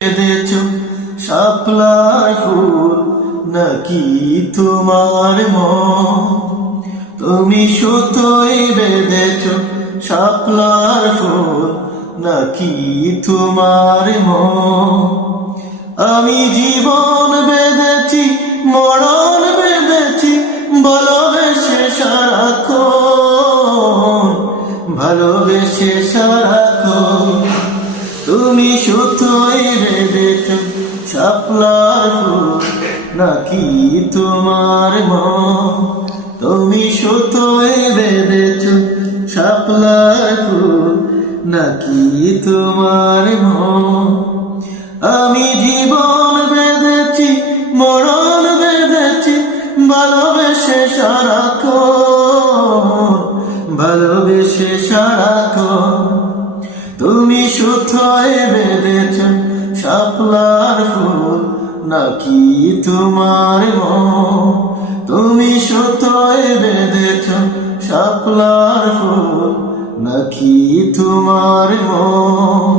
বেঁধেছ শাপলার ফুল নাকি তোমার মন? তুমি সুতোয় বেঁধেছ শাপলার ফুল নাকি তোমার মন? আমি জীবন বেঁধেছি, মরণ বেঁধেছি, ভালোবেসে সারাক্ষণ, ভালোবেসে সারাক্ষণ। তুমি সুতোয় বেঁধেছ শাপলার ফুল নাকি তোমার মন? তুমি সুতোয় বেঁধেছ শাপলার ফুল নাকি তোমার মন? আমি জীবন বেঁধেছি, মরণ বেঁধেছি, ভালোবেসে সারাক্ষণ, ভালোবেসে সারাক্ষণ। তুমি সুতোয় বেঁধেছ শাপলার ফুল নাকি তোমার মন? তুমি সুতোয় বেঁধেছ শাপলার ফুল নাকি তোমার মন?